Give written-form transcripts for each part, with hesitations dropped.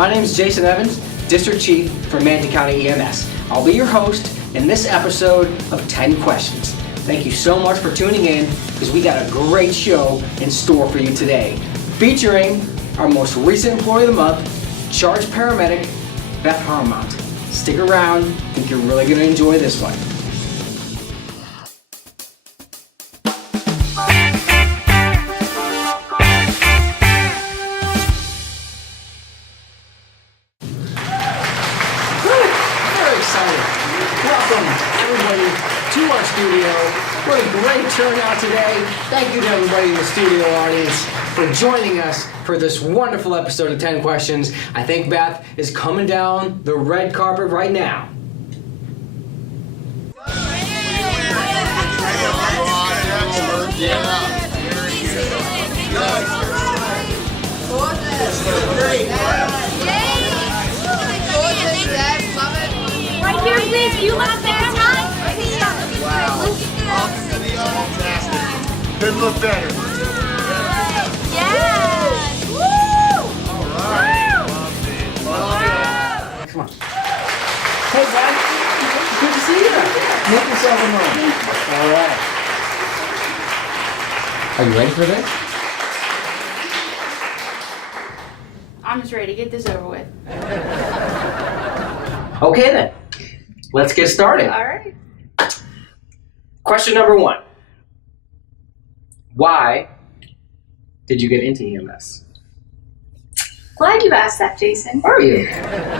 My name is Jason Evans, District Chief for Manatee County EMS. I'll be your host in this episode of 10 Questions. Thank you so much for tuning in because we got a great show in store for you today, featuring our most recent Employee of the Month, Charge Paramedic Beth Harmount. Stick around, I think you're really going to enjoy this one. To our studio. What a great turnout today. Thank you to everybody in the studio audience for joining us for this wonderful episode of 10 Questions. I think Beth is coming down the red carpet right now. Right here, please. You left that time? Wow. Fantastic. Couldn't look better. Yes. Woo! All right. Love it. Come on. Hey, Beth. Good to see you. Make yourself at home. All right. Are you ready for this? I'm just ready to get this over with. Okay then. Let's get started. All right. Question number 1. Why did you get into EMS? Glad you asked that, Jason. Are you?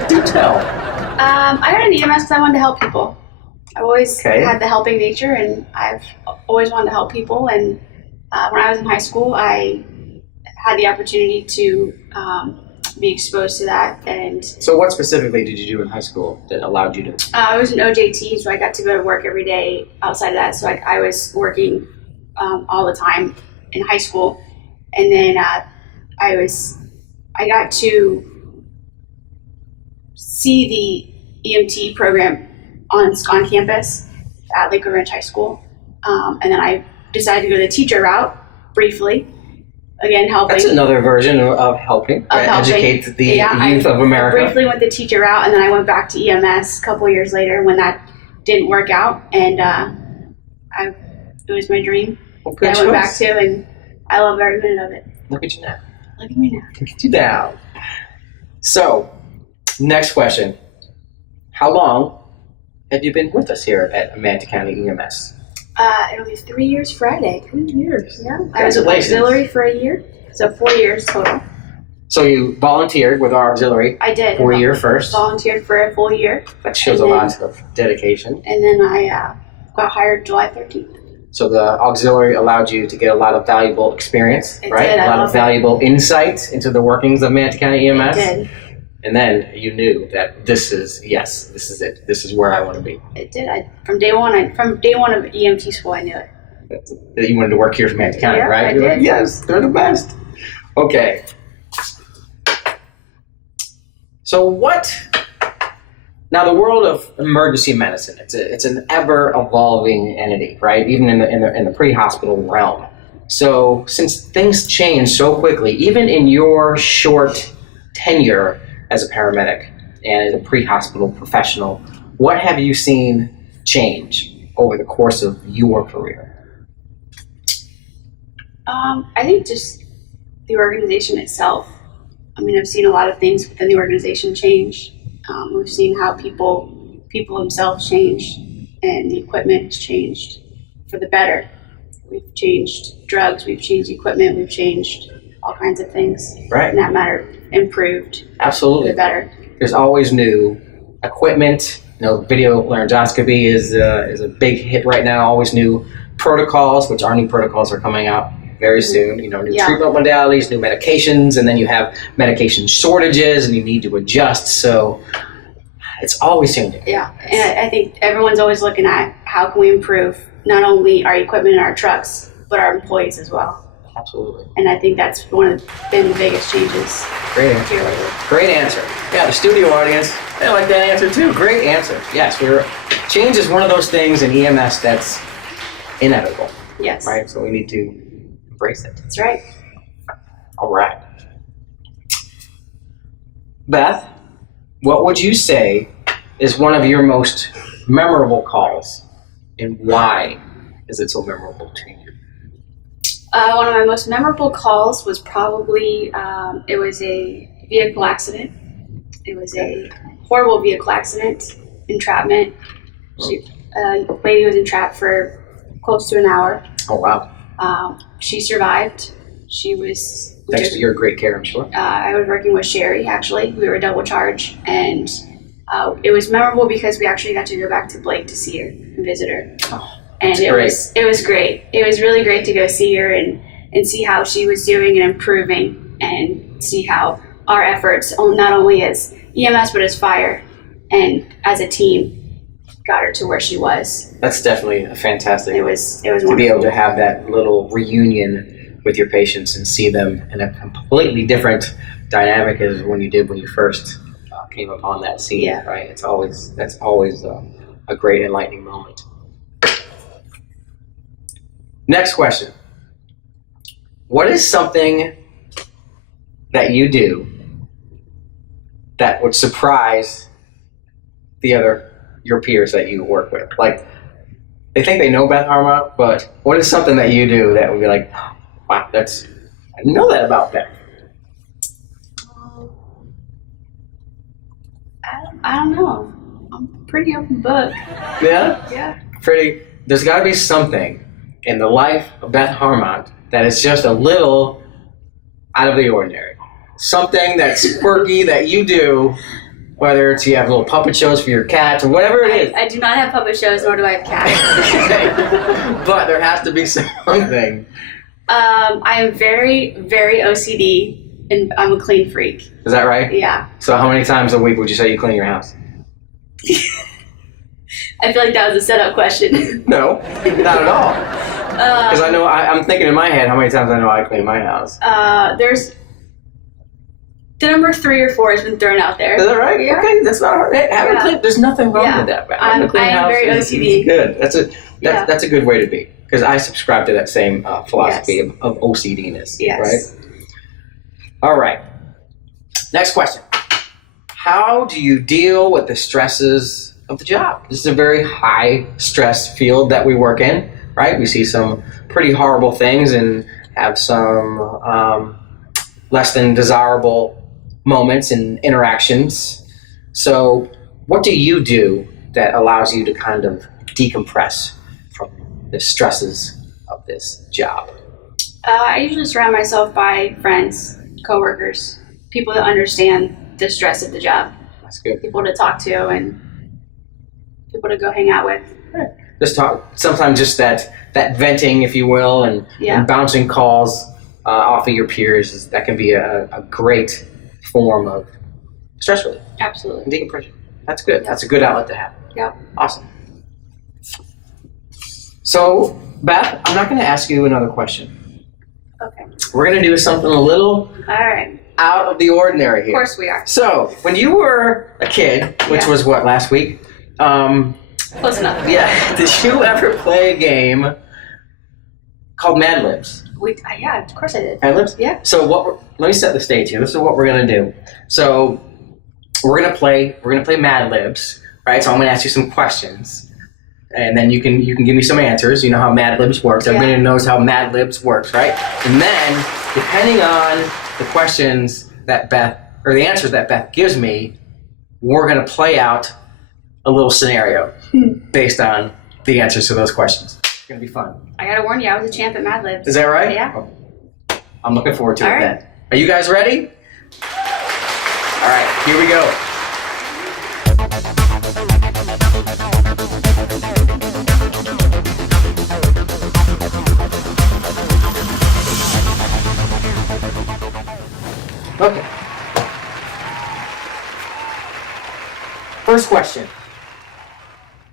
Do tell. I got an EMS because I wanted to help people. I've always Okay. had the helping nature, and I've always wanted to help people. And when I was in high school, I had the opportunity to be exposed to that. And So what specifically did you do in high school that allowed you to? I was an OJT, so I got to go to work every day outside of that. So I was working all the time in high school. And then I got to see the EMT program on campus at Lakewood Ranch High School. And then I decided to go the teacher route briefly. Again, helping. That's another version of helping. Educate the youth of America. I briefly went the teacher route, and then I went back to EMS a couple years later when that didn't work out. And it was my dream. Well, good that I went choice. back to, and I love every minute of it. Look at you now. Look at me now. Look at you now. So, next question. How long have you been with us here at Manatee County EMS? It'll be 3 years Friday. 3 years. Yeah. I was an Congratulations. auxiliary for a year, so 4 years total. So you volunteered with our auxiliary I did. 4 year first. Volunteered for a full year. That shows a And lot of dedication. And then I got hired July 13th. So the auxiliary allowed you to get a lot of valuable experience, It right? did. A I lot of loved it. valuable insight into the workings of Manatee County EMS. It did. And then you knew that this is it. This is where I want to be. It did. From day one of EMT school, I knew it. That you wanted to work here for Manatee County, Yeah, right? I You're like, did. yes, they're the best. Okay. So what? Now the world of emergency medicine, it's an ever evolving entity, right? Even in the pre-hospital realm. So since things change so quickly, even in your short tenure as a paramedic and as a pre-hospital professional, what have you seen change over the course of your career? I think just the organization itself. I mean, I've seen a lot of things within the organization change. We've seen how people themselves change, and the equipment has changed for the better. We've changed drugs, we've changed equipment, we've changed all kinds of things. Right. In that matter, improved for Absolutely. the better. There's always new equipment. You know, video laryngoscopy is a big hit right now. Always new protocols, which our new protocols are coming out very soon. You know, new Yeah. treatment modalities, new medications, and then you have medication shortages, and you need to adjust. So it's always changing. Yeah, and I think everyone's always looking at how can we improve not only our equipment and our trucks, but our employees as well. Absolutely. And I think that's been the biggest changes Great answer. here lately. Great answer. Yeah, the studio audience, they like that answer too. Great answer. Yes, change is one of those things in EMS that's inevitable, Yes, right? So we need to embrace it. that's right. All right. Beth, what would you say is one of your most memorable calls, and why is it so memorable to you? One of my most memorable calls was probably, it was a vehicle accident. It was a horrible vehicle accident, entrapment. A lady was entrapped for close to an hour. Oh, wow. She survived. She was... Thanks to your great care, I'm sure. I was working with Sherry, actually. We were a double charge, and it was memorable because we actually got to go back to Blake to see her and visit her. Oh, and it was great. It was really great to go see her and see how she was doing and improving, and see how our efforts, not only as EMS but as fire and as a team, got her to where she was. That's definitely a fantastic. It was wonderful. To be able to have that little reunion with your patients and see them in a completely different dynamic as when you first came upon that scene. Yeah. Right. That's always a great enlightening moment. Next question. What is something that you do that would surprise your peers that you work with? Like, they think they know Beth Harmount, but what is something that you do that would be like, wow, I didn't know that about Beth? I don't know. I'm a pretty open book. Yeah? Yeah. There's got to be something in the life of Beth Harmount that is just a little out of the ordinary. Something that's quirky that you do, whether it's you have little puppet shows for your cats or whatever it is. I do not have puppet shows, nor do I have cats. But there has to be something. I am very, very OCD, and I'm a clean freak. Is that right? Yeah. So how many times a week would you say you clean your house? I feel like that was a setup question. No, not at all. Because I know, I'm thinking in my head how many times I know I clean my house. There's the number 3 or 4 has been thrown out there. Is that right? Yeah. Okay, that's not hard. Hey, there's nothing wrong with that. I am very OCD. Good. That's a good way to be. Because I subscribe to that same philosophy of OCD-ness. Yes. Right? All right. Next question. How do you deal with the stresses of the job? This is a very high stress field that we work in, right? We see some pretty horrible things and have some less than desirable moments and interactions. So what do you do that allows you to kind of decompress from the stresses of this job? I usually surround myself by friends, coworkers, people that understand the stress of the job. That's good. People to talk to and people to go hang out with. Just talk. Sometimes just that venting, if you will, and bouncing calls off of your peers, that can be a great form of stress relief. Absolutely. And decompression. That's good. That's a good outlet to have. Yep. Awesome. So, Beth, I'm not going to ask you another question. Okay. We're going to do something a little All right. out of the ordinary here. Of course we are. So, when you were a kid, which was what, last week? Close enough. Yeah. Did you ever play a game called Mad Libs? Yeah, of course I did. Mad Libs? Yeah. So let me set the stage here. This is what we're gonna do. So we're gonna play Mad Libs, right? So I'm gonna ask you some questions, and then you can give me some answers. You know how Mad Libs works. Everybody knows how Mad Libs works, right? And then depending on the questions that Beth or the answers that Beth gives me, we're gonna play out a little scenario based on the answers to those questions. It's gonna be fun. I gotta warn you, I was a champ at Mad Libs. Is that right? Yeah. I'm looking forward to it right. then. Are you guys ready? All right, here we go. Okay. First question.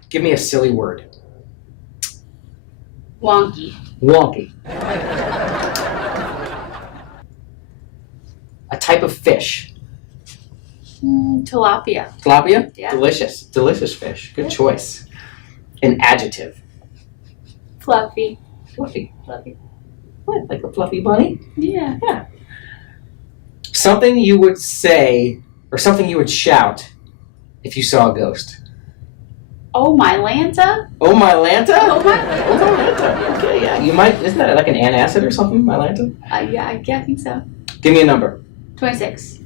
Give me a silly word. Wonky. Wonky. A type of fish. Tilapia. Tilapia? Yeah. Delicious. Delicious fish. Good choice. An adjective. Fluffy. Fluffy. Fluffy. What? Like a fluffy bunny? Yeah. Yeah. Something you would say or something you would shout if you saw a ghost. Oh my Lanta? Oh my Lanta? Oh my Oh my Lanta. Okay, yeah. You might, isn't that like an antacid or something, my Lanta? Yeah, I think so. Give me a number. 26.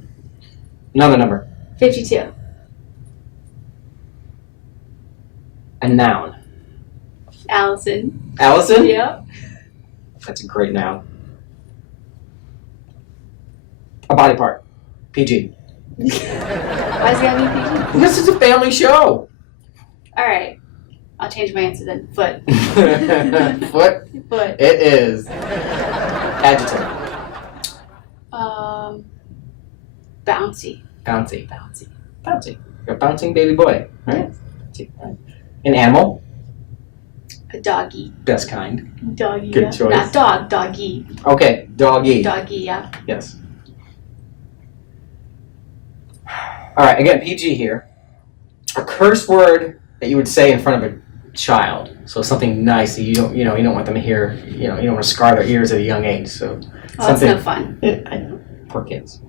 Another number. 52. A noun. Allison. Allison? Yep. That's a great noun. A body part. PG. Why is it gotta be PG? This is a family show. Alright. I'll change my answer then. Foot. Foot. Foot. It is. Adjective. Bouncy. Bouncy. Bouncy. Bouncy. You're a bouncing baby boy, right? Right. An animal. A doggy. Best kind. Doggy. Good Yeah. choice. Not dog. Doggy. Okay. Doggy. Doggy. Yeah. Yes. All right. Again, PG here. A curse word that you would say in front of a child. So something nice that you don't want them to hear. You don't want to scar their ears at a young age. So Oh, that's no fun. I know. Poor kids.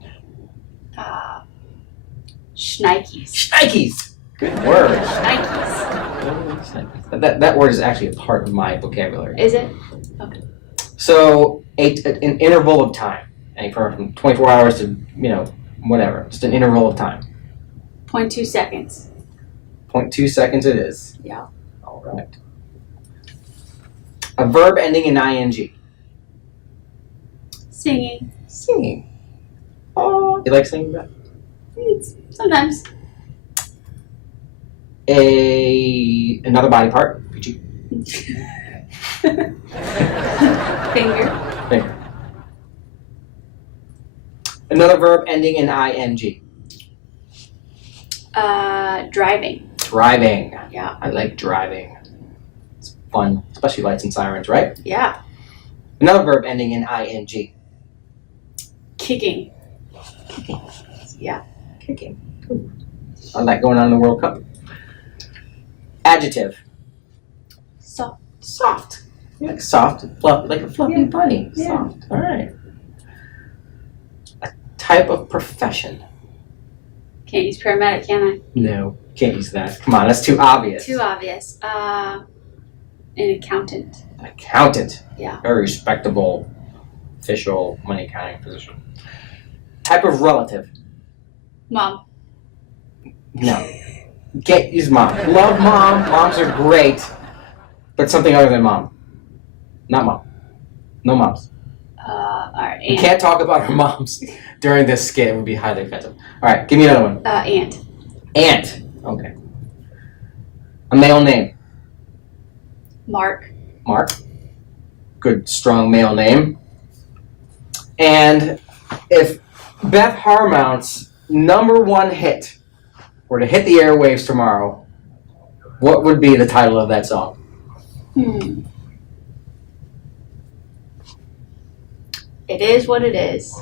Shnikes. Shnikes. Good word. Shnikes. That word is actually a part of my vocabulary. Is it? Okay. So an interval of time, anywhere from 24 hours to whatever, just an interval of time. 0.2 seconds. 0.2 seconds it is. Yeah. All right. A verb ending in ing. Singing. Singing. Oh, you like singing, Beth? Sometimes. Another body part. PG. Finger. Finger. Another verb ending in ing. Driving. Driving. Yeah. I like driving. It's fun, especially lights and sirens, right? Yeah. Another verb ending in ing. Kicking. Yeah. Kicking. Ooh. I like going on in the World Cup. Adjective. Soft. Soft. You like soft, fluffy, like a fluffy bunny. Yeah. Soft. All right. A type of profession. Can't use paramedic, can I? No, can't use that. Come on, that's too obvious. Too obvious. An accountant. An accountant. Yeah. Very respectable, official money accounting position. Type of relative. Mom. No. Can't use mom. Love mom. Moms are great. But something other than mom. Not mom. No moms. Alright. We can't talk about our moms during this skit. It would be highly offensive. Alright, give me another one. Aunt. Aunt. Okay. A male name. Mark. Mark. Good, strong male name. And if Beth Harmount's #1 hit were to hit the airwaves tomorrow, what would be the title of that song? It is what it is.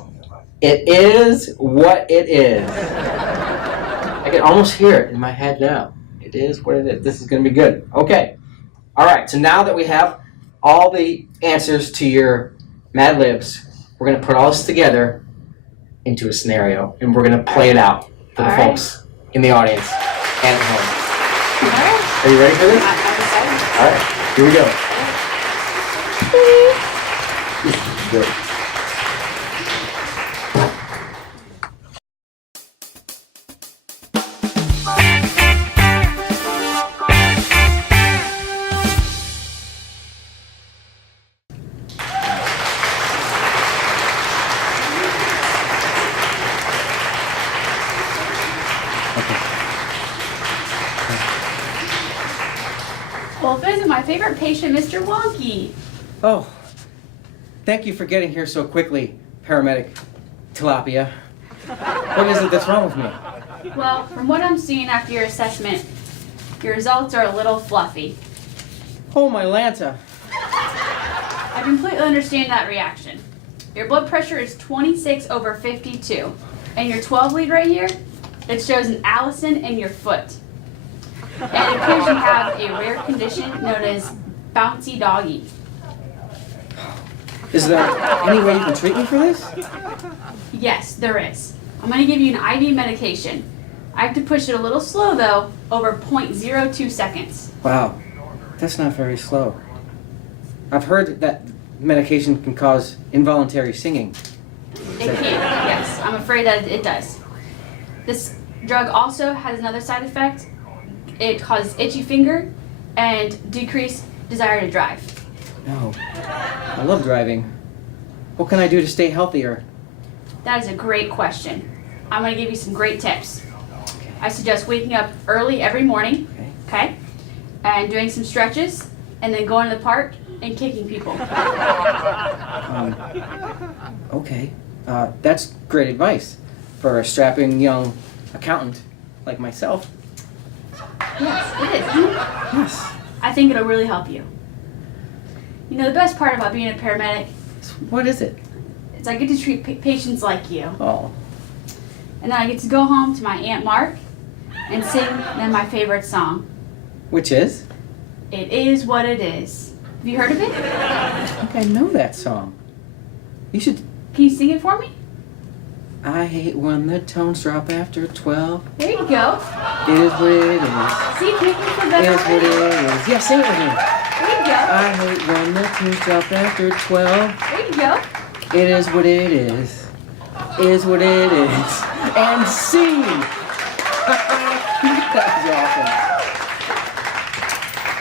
It is what it is. I can almost hear it in my head now. It is what it is. This is going to be good. Okay. All right. So now that we have all the answers to your Mad Libs, we're going to put all this together into a scenario, and we're going to play it out for the All right. folks in the audience and at home. Alright. Are you ready for this? I'm excited. All right. Here we go. Good. Well, visit my favorite patient, Mr. Wonky. Oh, thank you for getting here so quickly, Paramedic Tilapia. What is it that's wrong with me? Well, from what I'm seeing after your assessment, your results are a little fluffy. Oh, my Lanta. I completely understand that reaction. Your blood pressure is 26/52, and your 12 lead right here, it shows an Allison in your foot. And it appears you have a rare condition known as bouncy doggy. Is there any way you can treat me for this? Yes, there is. I'm going to give you an IV medication. I have to push it a little slow though, over 0.02 seconds. Wow, that's not very slow. I've heard that medication can cause involuntary singing. It can, yes. I'm afraid that it does. This drug also has another side effect. It causes itchy finger and decreased desire to drive. No, I love driving. What can I do to stay healthier? That is a great question. I'm going to give you some great tips. I suggest waking up early every morning, okay? And doing some stretches, and then going to the park and kicking people. Okay, that's great advice for a strapping young accountant like myself. Yes, it is. Yes. I think it'll really help you. You know, the best part about being a paramedic What is it? is I get to treat patients like you. Oh, And then I get to go home to my Aunt Mark and sing them my favorite song. which is? It Is What It Is. Have you heard of it? I think I know that song. You should. Can you sing it for me? I hate when the tones drop after 12. There you go. It is what it is. See, make me feel It better is what already. it is. Yeah, sing it with me. There you go. I hate when the tunes drop after 12. There you go. It is what it is. Is what it is. And sing! That was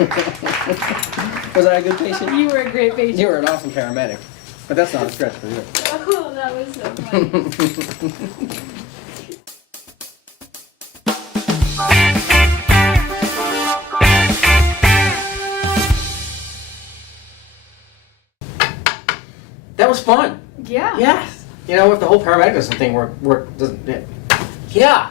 awesome. Was I a good patient? You were a great patient. You were an awesome paramedic. But that's not a stretch for you. Oh, that was so funny. That was fun. Yeah. Yes. You know, if the whole paramedic thing doesn't it? Yeah.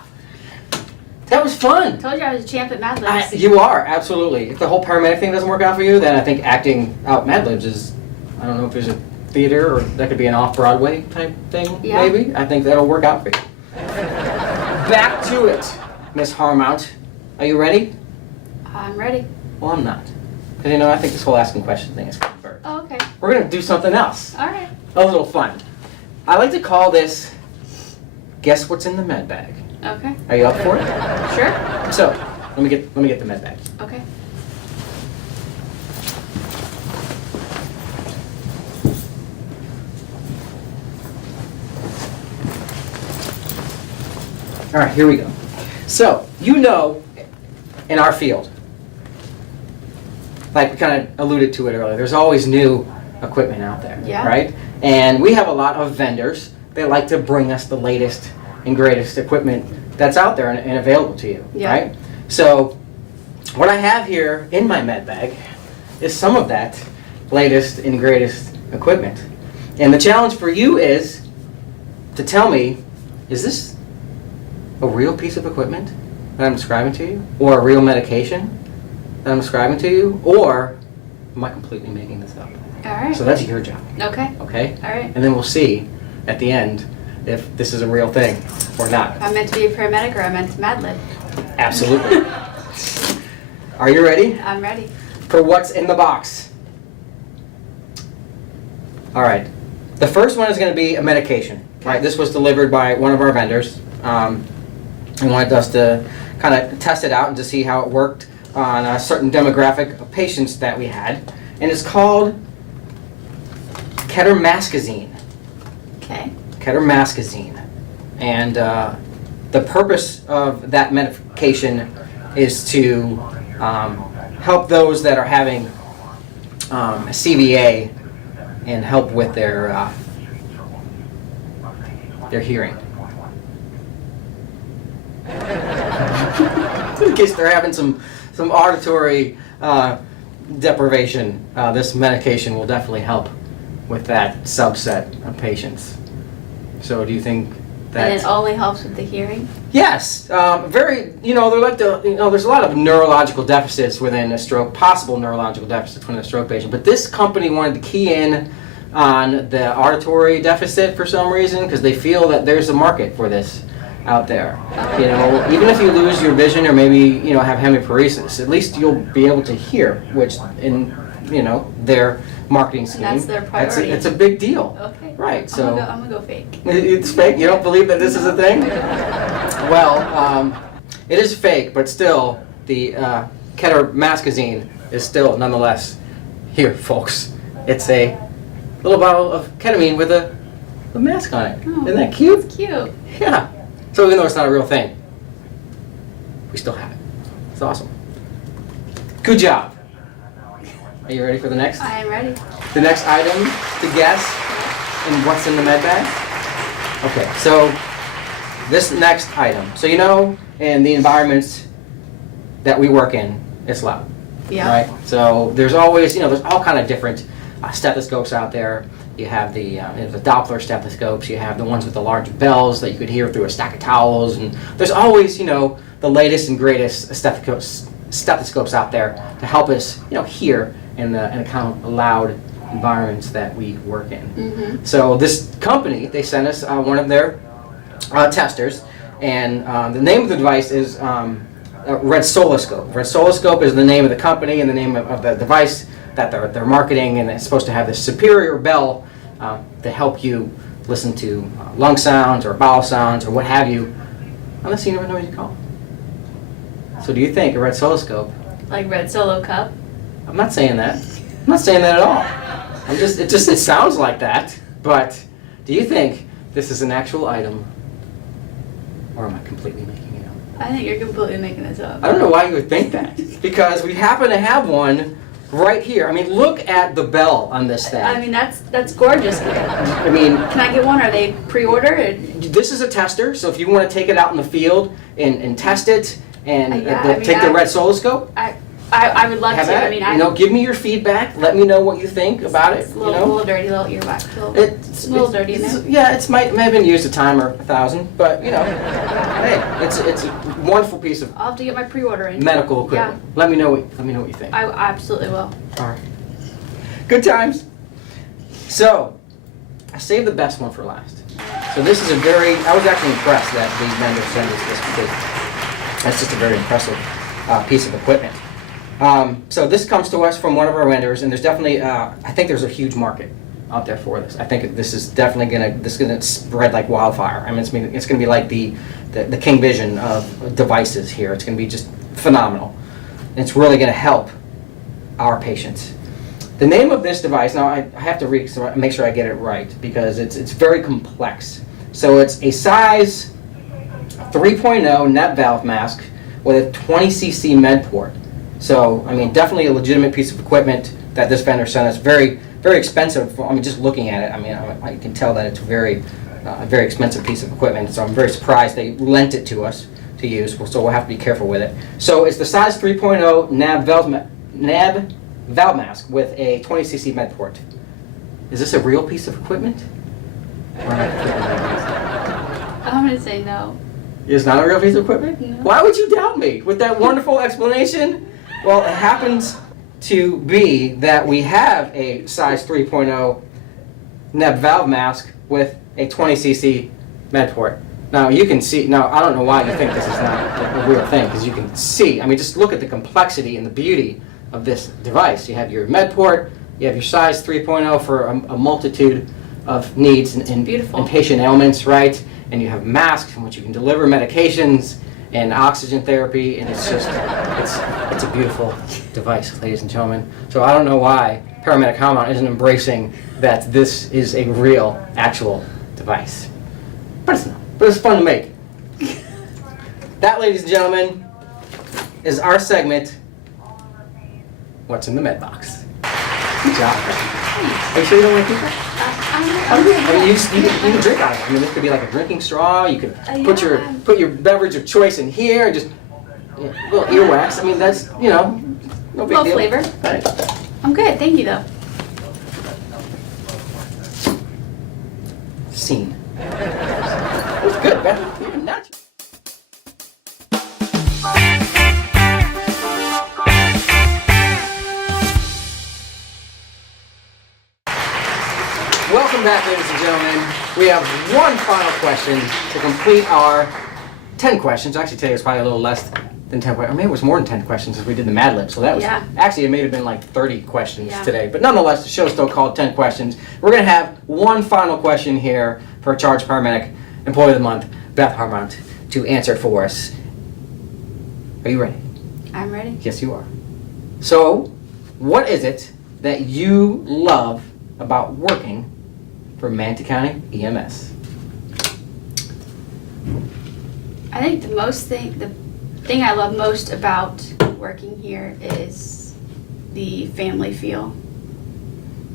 That was fun. Told you I was a champ at Mad Libs. You are, absolutely. If the whole paramedic thing doesn't work out for you, then I think acting out Mad Libs is, I don't know if there's a theater or that could be an off-Broadway type thing, Yeah. maybe. I think that'll work out for you. Back to it, Miss Harmount. Are you ready? I'm ready. Well, I'm not. Because, you know, I think this whole asking question thing is kind of bird. Oh, okay. We're going to do something else. All right. A little fun. I like to call this, Guess What's in the Med Bag. Okay. Are you up for it? Sure. So, let me get the med bag. Okay. All right, here we go. So, you know, in our field, like we kind of alluded to it earlier, there's always new equipment out there, Yeah. right? And we have a lot of vendors that like to bring us the latest and greatest equipment that's out there and available to you, Yeah. right? So, what I have here in my med bag is some of that latest and greatest equipment. And the challenge for you is to tell me, is this a real piece of equipment that I'm describing to you? Or a real medication that I'm describing to you? Or am I completely making this up? All right. So that's your job, Okay. okay? All right. And then we'll see at the end if this is a real thing or not. I'm meant to be a paramedic or I'm meant to Mad Lib. Absolutely. Are you ready I'm ready. for what's in the box? All right. The first one is going to be a medication. Right. This was delivered by one of our vendors. He wanted us to kind of test it out and to see how it worked on a certain demographic of patients that we had. And it's called ketermascazine. Okay. Ketermascazine. And the purpose of that medication is to help those that are having CVA and help with their hearing. In case they're having some auditory deprivation, this medication will definitely help with that subset of patients. So do you think that... And it only helps with the hearing? Yes, very, they're like there's a lot of neurological deficits within a stroke, possible neurological deficits within a stroke patient, but this company wanted to key in on the auditory deficit for some reason because they feel that there's a market for this out there. Even if you lose your vision or maybe, have hemiparesis, at least you'll be able to hear, which in their marketing scheme. And that's their priority. It's a big deal. Okay. Right. So I'm gonna go fake. it's fake. You don't believe that this is a thing? Well, it is fake, but still, the ketamazine is still nonetheless here, folks. It's a little bottle of ketamine with a mask on it. Oh, Isn't that cute? It's cute. Yeah. So even though it's not a real thing, we still have it. It's awesome. Good job. Are you ready for the next? I am ready. The next item to guess and what's in the med bag? Okay, so this next item. So in the environments that we work in, it's loud. Yeah. Right? So there's always, there's all kind of different stethoscopes out there. You have the Doppler stethoscopes. You have the ones with the large bells that you could hear through a stack of towels. And there's always, the latest and greatest stethoscopes out there to help us, hear in the kind of loud environments that we work in. Mm-hmm. So this company, they sent us one of their testers, and the name of the device is Red Soloscope. Red Soloscope is the name of the company and the name of the device that they're marketing, and it's supposed to have this superior bell to help you listen to lung sounds or bowel sounds or what have you, unless you never know what you call it. So do you think a Red Soloscope? Like Red Solo Cup? I'm not saying that. I'm not saying that at all. It sounds like that, but do you think this is an actual item, or am I completely making it up? I think you're completely making this up. I don't know why you would think that, because we happen to have one right here. I mean, look at the bell on this thing. I mean, that's gorgeous. I mean, Can I get one? Are they pre-ordered? this is a tester, so if you want to take it out in the field and test it and take the Red Soloscope, I would love have to. at it. Give me your feedback. Let me know what you think about it. It's a little dirty, little earwax. It's a little dirty in there. Yeah, it may have been used a time or 1,000, but hey, it's a wonderful piece of I'll have to get my pre-order in. medical equipment. Yeah. Let me know what you think. I absolutely will. All right. Good times. So, I saved the best one for last. So this is I was actually impressed that the vendor sent us this because that's just a very impressive piece of equipment. So this comes to us from one of our vendors, and there's definitely, I think there's a huge market out there for this. I think this is definitely gonna spread like wildfire. I mean, it's gonna be like the King Vision of devices here. It's gonna be just phenomenal. And it's really gonna help our patients. The name of this device, now I have to make sure I get it right because it's very complex. So it's a size 3.0 net valve mask with a 20 cc med port. So, I mean, definitely a legitimate piece of equipment that this vendor sent us. Very, very expensive. Just looking at it, I mean, I can tell that it's a very expensive piece of equipment. So I'm very surprised they lent it to us to use. So we'll have to be careful with it. So it's the size 3.0 NAB valve mask with a 20 cc med port. Is this a real piece of equipment? I'm gonna say no. It's not a real piece of equipment? No. Why would you doubt me with that wonderful explanation? Well, it happens to be that we have a size 3.0 neb valve mask with a 20 cc med port. Now you can see, I don't know why you think this is not a real thing, because you can see, just look at the complexity and the beauty of this device. You have your med port, you have your size 3.0 for a multitude of needs and patient ailments, right? And you have masks in which you can deliver medications and oxygen therapy, and it's just, it's a beautiful device, ladies and gentlemen. So I don't know why Paramedic Harmount isn't embracing that this is a real, actual device. But it's not. But it's fun to make. That, ladies and gentlemen, is our segment, What's in the Med Box. Good job. Are you sure you don't want to keep it? You can drink out of it. This could be like a drinking straw. You could put your beverage of choice in here and just a little earwax. That's no big Little deal. flavor. Right. I'm good, thank you though. Scene. That's good, Beth. You're nuts. Welcome back, ladies and gentlemen. We have one final question to complete our 10 questions. Actually, today was probably a little less than 10 questions. Or maybe it was more than 10 questions if we did the Mad Lib. So that was, Yeah. actually it may have been like 30 questions Yeah. today. But nonetheless, the show's still called 10 Questions. We're going to have one final question here for Charge Paramedic Employee of the Month, Beth Harmount, to answer for us. Are you ready? I'm ready. Yes, you are. So, what is it that you love about working for Manatee County EMS? I think the thing I love most about working here is the family feel,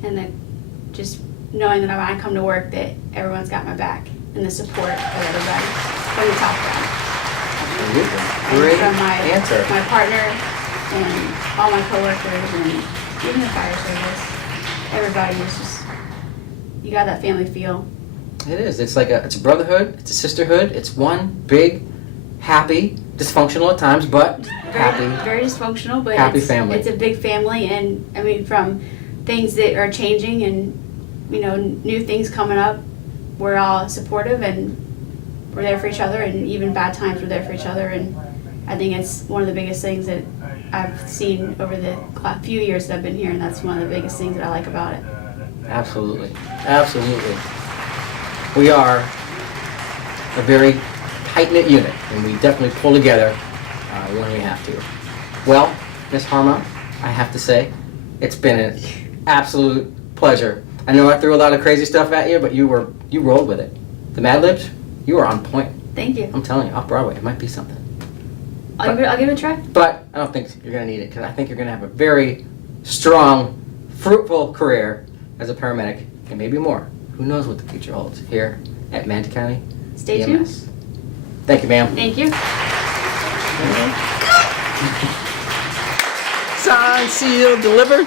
and then just knowing that when I come to work that everyone's got my back and the support of everybody from the top down. Absolutely. And Great from answer. my partner and all my coworkers and even the fire service, everybody is just, you got that family feel. It is. It's like it's a brotherhood. It's a sisterhood. It's one big, happy, dysfunctional at times, but happy. Very dysfunctional, but happy it's, family. it's a big family, and I mean, from things that are changing and new things coming up, we're all supportive and we're there for each other, and even bad times we're there for each other, and I think it's one of the biggest things that I've seen over the few years that I've been here, and that's one of the biggest things that I like about it. Absolutely. Absolutely. We are a very tight-knit unit, and we definitely pull together when we have to. Well, Miss Harmount, I have to say, it's been an absolute pleasure. I know I threw a lot of crazy stuff at you, but you rolled with it. The Mad Libs, you were on point. Thank you. I'm telling you, off Broadway, it might be something. I'll give it a try. But I don't think you're going to need it, because I think you're going to have a very strong, fruitful career as a paramedic, and maybe more. Who knows what the future holds here at Manatee County Stay EMS. tuned. Thank you, ma'am. Thank you. Signed, sealed, delivered.